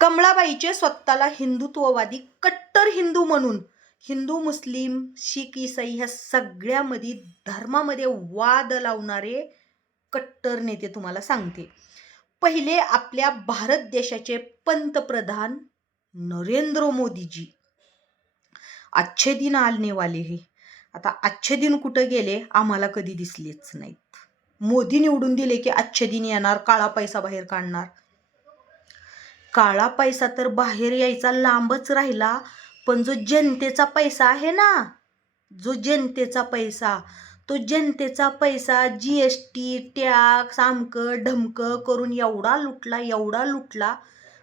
कमळाबाईचे स्वतःला हिंदुत्ववादी कट्टर हिंदू म्हणून हिंदू मुस्लिम शीख ईसाई ह्या सगळ्यामध्ये धर्मामध्ये वाद लावणारे कट्टर नेते तुम्हाला सांगते. पहिले आपल्या भारत देशाचे पंतप्रधान नरेंद्र मोदीजी. अच्छे दिन आलने वाले हे. आता अच्छे दिन कुठं गेले आम्हाला कधी दिसलेच नाहीत. मोदी निवडून दिले की अच्छे दिन येणार, काळा पैसा बाहेर काढणार. काळा पैसा तर बाहेर यायचा लांबच राहिला, पण जो जनतेचा पैसा आहे ना, जो जनतेचा पैसा, तो जनतेचा पैसा GST टॅक्स आमकं ढमकं करून एवढा लुटला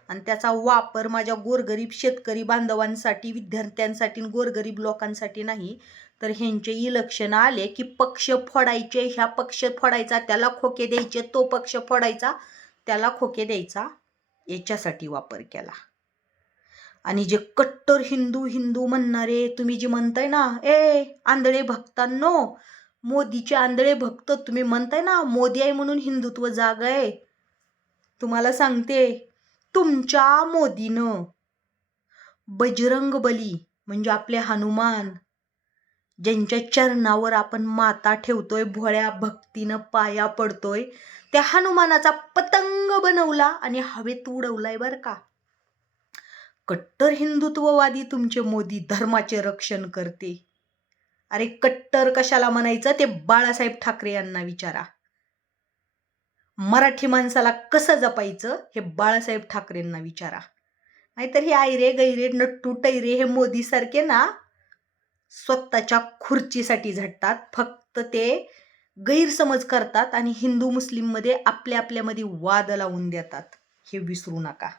आणि त्याचा वापर माझ्या गोरगरीब शेतकरी बांधवांसाठी, विद्यार्थ्यांसाठी, गोरगरीब लोकांसाठी नाही, तर ह्यांचे इलेक्शन आले की पक्ष फोडायचे, ह्या पक्ष फोडायचा त्याला खोके द्यायचे, तो पक्ष फोडायचा त्याला खोके द्यायचा, याच्यासाठी वापर केला. आणि जे कट्टर हिंदू हिंदू म्हणणारे तुम्ही जे म्हणताय ना, आंधळे भक्तांनो, मोदीचे आंधळे भक्त तुम्ही म्हणताय ना, मोदी आहे म्हणून हिंदुत्व जाग आहे. तुम्हाला सांगते, तुमच्या मोदीनं बजरंग बली म्हणजे आपले हनुमान, ज्यांच्या चरणावर आपण माता ठेवतोय, भोळ्या भक्तीनं पाया पडतोय, त्या हनुमानाचा पतंग बनवला आणि हवेत उडवलाय बर का. कट्टर हिंदुत्ववादी तुमचे मोदी धर्माचे रक्षण करते. अरे कट्टर कशाला म्हणायचं ते बाळासाहेब ठाकरे यांना विचारा. मराठी माणसाला कसं जपायचं हे बाळासाहेब ठाकरेंना विचारा. नाहीतर हे आयरे गैरे नट्टू टैरे हे मोदी सारखे ना स्वतःच्या खुर्चीसाठी झटतात. फक्त ते गैरसमज करतात आणि हिंदू मुस्लिम मध्ये आपल्यामध्ये वाद लावून देतात, हे विसरू नका.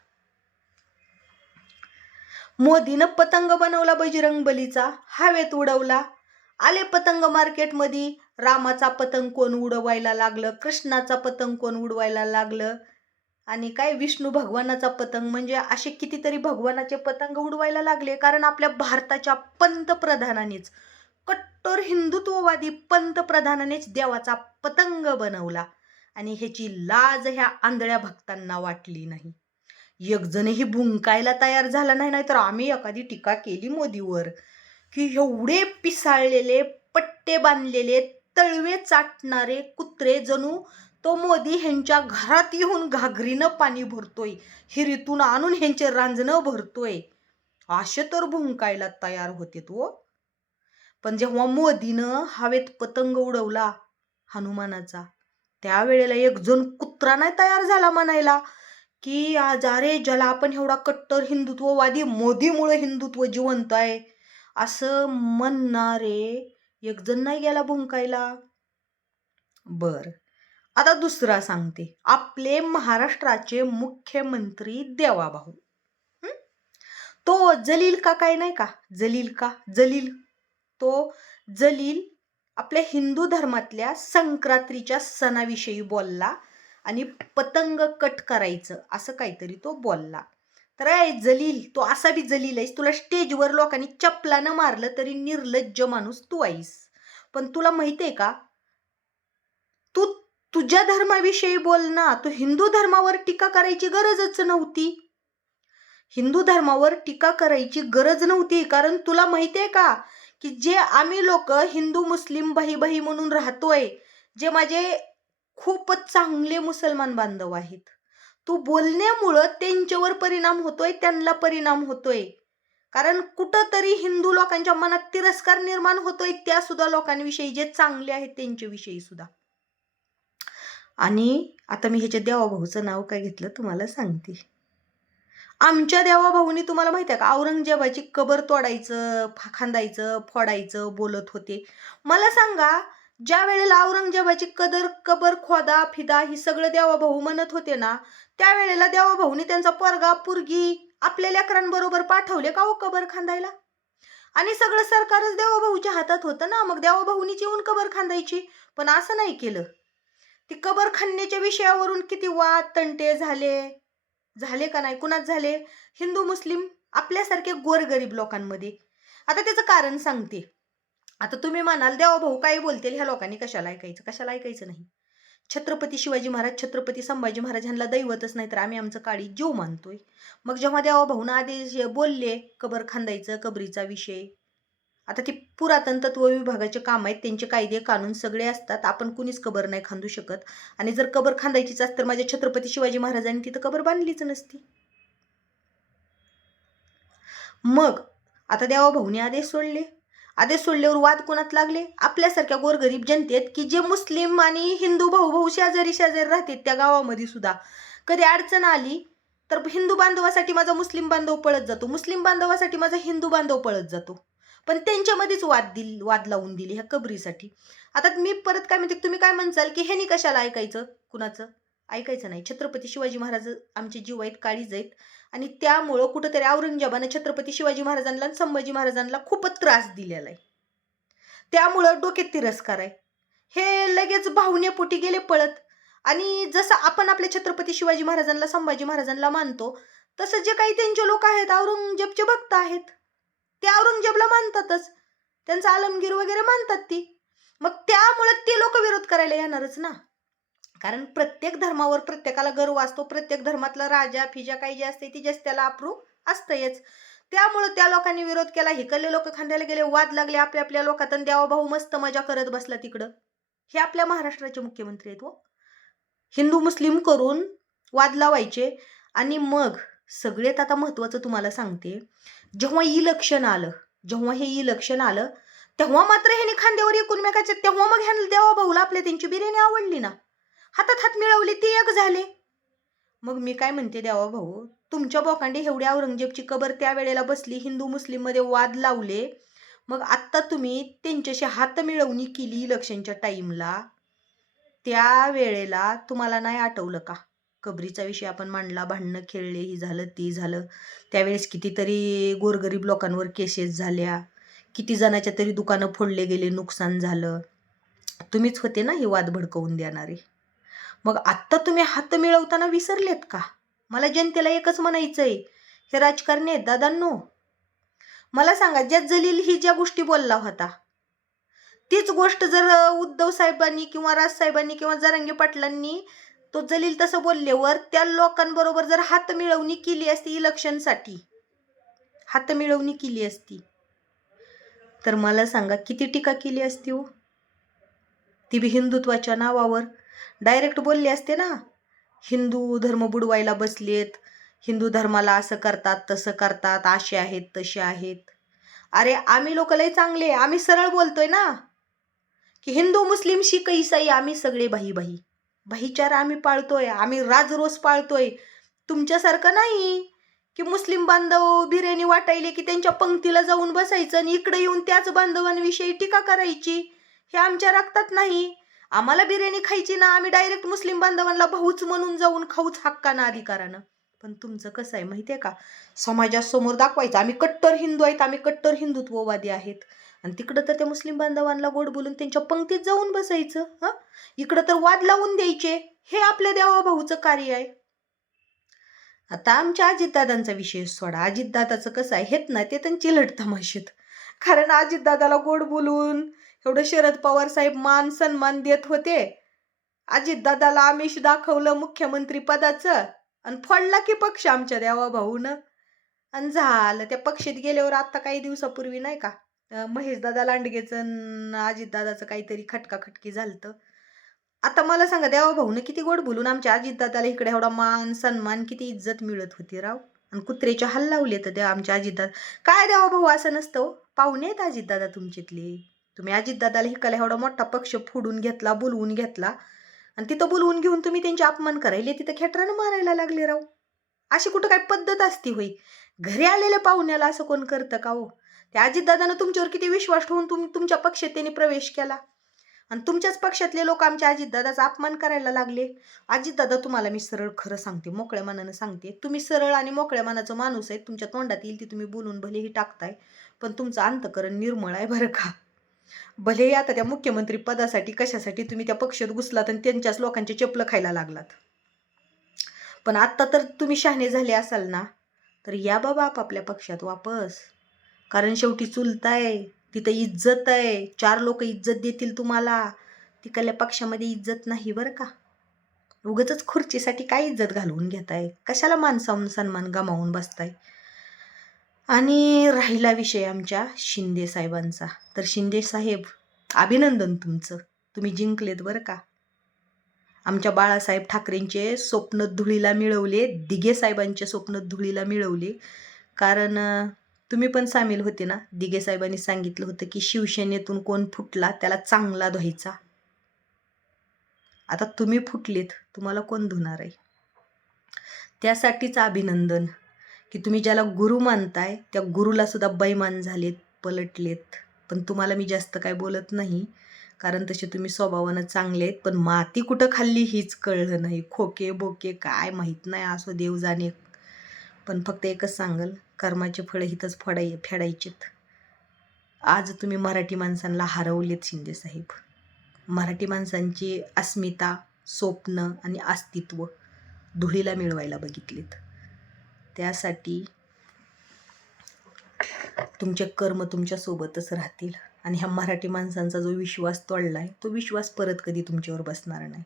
मोदीनं पतंग बनवला बजरंग बलीचा, हवेत उडवला. आले पतंग मार्केटमध्ये, रामाचा पतंग कोण उडवायला लागलं, कृष्णाचा पतंग कोण उडवायला लागलं, आणि काय विष्णू भगवानाचा पतंग, म्हणजे असे कितीतरी भगवानाचे पतंग उडवायला लागले. कारण आपल्या भारताच्या पंतप्रधानानेच, कट्टर हिंदुत्ववादी पंतप्रधानानेच देवाचा पतंग बनवला आणि ह्याची लाज ह्या आंधळ्या भक्तांना वाटली नाही. एक जणही भुंकायला तयार झाला नाही. नाहीतर आम्ही एखादी टीका केली मोदीवर की एवढे पिसाळलेले, पट्टे बांधलेले, तळवे चाटणारे कुत्रे, जणू तो मोदी ह्यांच्या घरात येऊन घागरीनं पाणी भरतोय, हिरीतून आणून ह्यांचे रांजणं भरतोय, असे तर भुंकायला तयार होते तो. पण जेव्हा मोदीनं हवेत पतंग उडवला हनुमानाचा, त्यावेळेला एक जण कुत्रा नाही तयार झाला म्हणायला की आज अरे ज्याला आपण एवढा कट्टर हिंदुत्ववादी मोदीमुळे हिंदुत्व जिवंत आहे असं म्हणणारे एक जण नाही गेला भुंकायला. बर, आता दुसरा सांगते. आपले महाराष्ट्राचे मुख्यमंत्री देवाभाऊ, तो जलील का काय नाही का, जलील तो जलील आपल्या हिंदू धर्मातल्या संक्रांतीच्या सणाविषयी बोलला आणि पतंग कट करायचं असं काहीतरी तो बोलला. तर जलील, तो असा बी जलील आहेस, तुला स्टेजवर लोकांनी चपलानं मारलं तरी निर्लज्ज माणूस तू आहेस. पण तुला माहितीये का, तू तुझ्या धर्माविषयी बोल ना, तू हिंदू धर्मावर टीका करायची गरजच नव्हती. हिंदू धर्मावर टीका करायची गरज नव्हती. कारण तुला माहितीये का की जे आम्ही लोक हिंदू मुस्लिम भाई म्हणून राहतोय, जे माझे खूपच चांगले मुसलमान बांधव आहेत, तू बोलण्यामुळं त्यांच्यावर परिणाम होतोय, त्यांना परिणाम होतोय. कारण कुठंतरी हिंदू लोकांच्या मनात तिरस्कार निर्माण होतोय त्या सुद्धा लोकांविषयी जे चांगले आहेत त्यांच्याविषयी सुद्धा. आणि आता मी ह्याच्या देवाभाऊचं नाव काय घेतलं तुम्हाला सांगते. आमच्या देवाभाऊनी तुम्हाला माहिती आहे का, औरंगजेबाची कबर तोडायचं, खांदायचं, फोडायचं बोलत होते. मला सांगा, ज्या वेळेला औरंगजेबाची कबर खोदा फिदा ही सगळं देवाभाऊ म्हणत होते ना, त्यावेळेला देवाभाऊनी त्यांचा पोरगा पुरगी आपल्या लेकरांबरोबर पाठवले का हो कबर खांदायला? आणि सगळं सरकारच देवाभाऊच्या हातात होतं ना, मग देवाभाऊनीच येऊन कबर खांदायची. पण असं नाही केलं. ती कबर खांदण्याच्या विषयावरून किती वाद तंटे झाले का नाही, कुणाच झाले? हिंदू मुस्लिम आपल्यासारखे गोरगरीब लोकांमध्ये. आता त्याचं कारण सांगते. आता तुम्ही म्हणाल देवाभाऊ काय बोलतील ह्या लोकांनी कशाला ऐकायचं नाही. छत्रपती शिवाजी महाराज, छत्रपती संभाजी महाराज ह्यांना दैवतच नाही तर आम्ही आमचं काळी जीव मानतोय. मग जेव्हा देवा भाऊन आदेश बोलले कबर खांदायचं, कबरीचा विषय, आता ती पुरातन तत्व विभागाचे काम आहेत, त्यांचे कायदे कानून सगळे असतात. आपण कुणीच कबर नाही खांदू शकत. आणि जर कबर खांदायचीच असत तर माझ्या छत्रपती शिवाजी महाराजांनी तिथं कबर बांधलीच नसती. मग आता देवा भाऊने आदेश सोडले. आदेश सोडल्यावर वाद कोणात लागले? आपल्यासारख्या गोरगरीब जनतेत, की जे मुस्लिम आणि हिंदू भाऊ भाऊ शेजारी शेजारी राहतात त्या गावामध्ये सुद्धा कधी अडचण आली तर हिंदू बांधवासाठी माझा मुस्लिम बांधव पळत जातो, मुस्लिम बांधवासाठी माझा हिंदू बांधव पळत जातो. पण त्यांच्यामध्येच वाद लावून दिली ह्या कबरीसाठी. आता मी परत काय म्हणते, तुम्ही काय म्हणसाल की ह्यानी कशाला ऐकायचं? कुणाचं ऐकायचं नाही. छत्रपती शिवाजी महाराज आमचे जीव आहेत, काळीज आहेत. आणि त्यामुळं कुठंतरी औरंगजेबानं छत्रपती शिवाजी महाराजांना आणि संभाजी महाराजांना खूपच त्रास दिलेला आहे. त्यामुळं डोक्यात तिरस्कार आहे. हे लगेच भावनेपोटी गेले पळत. आणि जसं आपण आपल्या छत्रपती शिवाजी महाराजांना, संभाजी महाराजांना मानतो, तसं जे काही त्यांचे लोक आहेत, औरंगजेबचे भक्त आहेत, ते औरंगजेबला मानतातच. त्यांचा आलमगीर वगैरे मानतात ती. मग त्यामुळे ते लोक विरोध करायला येणारच ना. कारण प्रत्येक धर्मावर प्रत्येकाला गर्व असतो. प्रत्येक धर्मातला राजा फिजा काही जे असते ती जास्त त्याला अप्रूव असतंच. त्यामुळे त्या लोकांनी विरोध केला. हिकडले लोक खांद्याला गेले, वाद लागले आपल्या आपल्या लोकात, आणि देवा भाऊ मस्त मजा करत बसला तिकडं. हे आपल्या महाराष्ट्राचे मुख्यमंत्री आहेत. हिंदू मुस्लिम करून वाद लावायचे. आणि मग सगळ्यात आता महत्वाचं तुम्हाला सांगते, जेव्हा इलेक्शन आलं तेव्हा मात्र ह्याने खांद्यावर एकूणमेकाचे, तेव्हा मग ह्या देवा भाऊला आपल्या त्यांची बिर्याणी आवडली ना, हातात हात मिळवली, ती एक झाले. मग मी काय म्हणते, देवा भाऊ तुमच्या बोकांडे एवढ्या औरंगजेबची कबर त्या वेळेला बसली, हिंदू मुस्लिम मध्ये वाद लावले, मग आत्ता तुम्ही त्यांच्याशी हात मिळवणी केली इलेक्शनच्या टाइमला, त्या वेळेला तुम्हाला नाही आठवलं का? कबरीचा विषय आपण मांडला, भांडणं खेळले, ही झालं ती झालं. त्यावेळेस कितीतरी गोरगरीब लोकांवर केसेस झाल्या, किती जणाच्या तरी दुकानं फोडले गेले, नुकसान झालं. तुम्हीच होते ना हे वाद भडकवून देणारे. मग आत्ता तुम्ही हात मिळवताना विसरलेत का? मला जनतेला एकच म्हणायचंय, हे राजकारणी आहेत दादांनो. मला सांगा, ज्या जलील ही ज्या गोष्टी बोलला होता, तीच गोष्ट जर उद्धव साहेबांनी किंवा राजसाहेबांनी किंवा जरांगे पाटलांनी तो जलील तसं बोलल्यावर त्या लोकांबरोबर जर हात मिळवणी केली असती, इलेक्शनसाठी हात मिळवणी केली असती, तर मला सांगा किती टीका केली असती हो. ती बी हिंदुत्वाच्या नावावर डायरेक्ट बोलले असते ना, हिंदू धर्म बुडवायला बसलेत, हिंदू धर्माला असं करतात तसं करतात, असे आहेत तसे आहेत. अरे आम्ही लोक लय चांगले, आम्ही सरळ बोलतोय ना की हिंदू मुस्लिम शीख ईसाई आम्ही सगळे भाईचारा आम्ही पाळतोय, आम्ही राजरोस पाळतोय. तुमच्यासारखं नाही की मुस्लिम बांधव बिर्याणी वाटायले की त्यांच्या पंक्तीला जाऊन बसायचं आणि इकडे येऊन त्याच बांधवांविषयी टीका करायची. हे आमच्या रक्तात नाही. आम्हाला बिर्याणी खायची ना, आम्ही डायरेक्ट मुस्लिम बांधवांना भाऊच म्हणून जाऊन खाऊच हक्कानं, अधिकारानं. पण तुमचं कसं आहे माहितीये का, समाजासमोर दाखवायचं आम्ही कट्टर हिंदू आहेत, आम्ही कट्टर हिंदुत्ववादी आहेत, आणि तिकडं तर त्या मुस्लिम बांधवांना गोड बोलून त्यांच्या पंक्तीत जाऊन बसायचं. इकडं तर वाद लावून द्यायचे. हे आपल्या देवा भाऊचं कार्य आहे. आता आमच्या अजितदादांचा विषय सोडा. अजितदादाचं कसं आहे, हेत ना ते त्यांची लढ तमाशेत. कारण अजितदादाला गोड बोलून एवढं शरद पवार साहेब मान सन्मान देत होते. अजितदादाला आमिष दाखवलं मुख्यमंत्री पदाचं आणि फोडला की पक्ष आमच्या देवा भाऊनं. आणि झालं, त्या पक्षात गेल्यावर आता काही दिवसापूर्वी नाही का महेशदादा लांडगेचं अजितदादाचं काहीतरी खटकाखटकी झालतं. आता मला सांगा, देवा भाऊनं किती गोड बोलून आमच्या अजितदादाला इकडे एवढा मान सन्मान, किती इज्जत मिळत होती राव. आणि कुत्रेचे हल्ला लावले तर त्या आमच्या अजितदादा. काय देवा भाऊ असं नसतं, पाहुणे आहेत अजितदादा तुमच्यातले. तुम्ही अजितदादाला हिकाला एवढा मोठा पक्ष फोडून घेतला, बोलवून घेतला, आणि तिथं बोलवून घेऊन तुम्ही त्यांचे अपमान करायले, तिथं खेटरानं मारायला लागले राव. अशी कुठं काय पद्धत असती होई? घरी आलेल्या पाहुण्याला असं कोण करतं का हो? त्या अजितदादानं तुमच्यावर किती विश्वास ठेवून तुमच्या पक्षात त्यांनी प्रवेश केला, आणि तुमच्याच पक्षातले लोक आमच्या अजितदादाचा अपमान करायला लागले. अजितदादा तुम्हाला मी सरळ खरं सांगते, मोकळ्या मनानं सांगते, तुम्ही सरळ आणि मोकळ्या मनाचं माणूस आहे. तुमच्या तोंडात येईल ती तुम्ही बोलून भलेही टाकताय, पण तुमचं अंतकरण निर्मळ आहे बरं का. भलेही आता त्या मुख्यमंत्री पदासाठी कशासाठी तुम्ही त्या पक्षात घुसलात आणि त्यांच्याच लोकांचे चपलं खायला लागलात, पण आत्ता तर तुम्ही शहाणे झाले असाल ना, तर या बाबा आपापल्या पक्षात वापस. कारण शेवटी चुलताय, तिथं इज्जत आहे, 4 लोक इज्जत देतील तुम्हाला. तिकडल्या पक्षामध्ये इज्जत नाही बरं का. उगाचच खुर्चीसाठी काय इज्जत घालवून घेताय, कशाला सन्मान गमावून बसताय. आणि राहिला विषय आमच्या शिंदे साहेबांचा, तर शिंदे साहेब अभिनंदन तुमचं, तुम्ही जिंकलेत बरं का. आमच्या बाळासाहेब ठाकरेंचे स्वप्न धुळीला मिळवले, दिघे साहेबांचे स्वप्न धुळीला मिळवले. कारण तुम्ही पण सामील होते ना. दिघे साहेबांनी सांगितलं होतं की शिवसेनेतून कोण फुटला त्याला चांगला धुवायचा. आता तुम्ही फुटलेत, तुम्हाला कोण धुणार आहे. त्यासाठीच अभिनंदन की तुम्ही ज्याला गुरु मानताय त्या गुरुला सुद्धा बैमान झालेत, पलटलेत. पण तुम्हाला मी जास्त काय बोलत नाही, कारण तसे तुम्ही स्वभावानं चांगले आहेत. पण माती कुठं खाल्ली हीच कळलं नाही. खोके बोके काय माहीत नाही, असो देव जाणे. पण फक्त एकच सांगल, कर्माचे फळं हिथंच फेडायचेत. आज तुम्ही मराठी माणसांना हरवलेत शिंदे साहेब. मराठी माणसांची अस्मिता, स्वप्न आणि अस्तित्व धुळीला मिळवायला बघितलेत. त्यासाठी तुमचे कर्म तुमच्यासोबतच राहतील आणि ह्या मराठी माणसांचा जो विश्वास तोडलाय तो विश्वास परत कधी तुमच्यावर बसणार नाही.